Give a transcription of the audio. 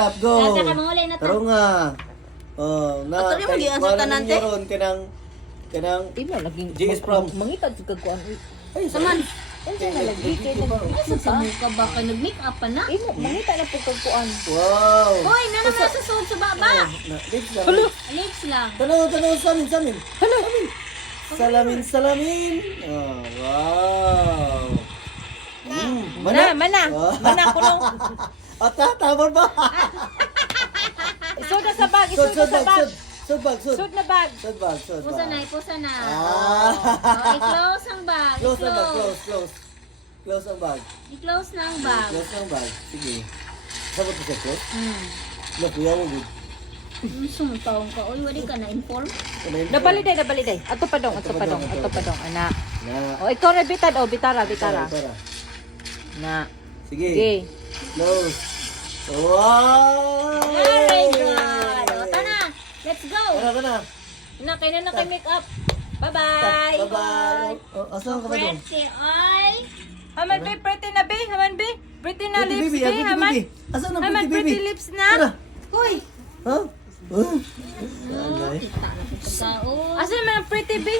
Stop, go. Tata ka mangulay na Taro ta. nga. Oh, na Ato rin mag-ian sa tanan, te. Kanang Imo laging James Prom. mangitad sa kagkuan. ay Saman. Unsa na lagi kay Asa sa muka ba ka nag-make up pa na? Imo mangita na pug kagkuan. Wow. Hoy, na naman sa suod sa baba. Lips lang. Lips lang. Tanaw, samin. Salamin. Oh, wow. Mana Oh. mana kuno. Ata, tama ba? Isod na sa bag, Sud, isod na sa bag. Sud. Sud na bag. Pusa na, pusa na. Ah. Oh, i-close ang bag. Close ang bag, I-close. close. Close ang bag. I-close na ang bag. Close ang bag. Sige. Sabot ko siya, close? Hmm. Nakuya mo, good. Sumutaong ka. Uy, wali ka na-inform. Nabaliday. Ato pa dong. Ana. Na. O ikaw na bitad o bitara. Tara. Na. Sige. Okay. Close. Wow! Very good. O, tana. Let's go. Kana. Na kay na kay make up. Bye-bye. Bye-bye. Asan ka ba doon? Pretty, oy. Haman be pretty na be, haman be. Pretty na Pretty lips baby, be, pretty haman. baby. Asan ang Haman pretty baby? pretty lips na. Tara. Hoy, Ha? Kita na sa tao. asa man ang pretty be?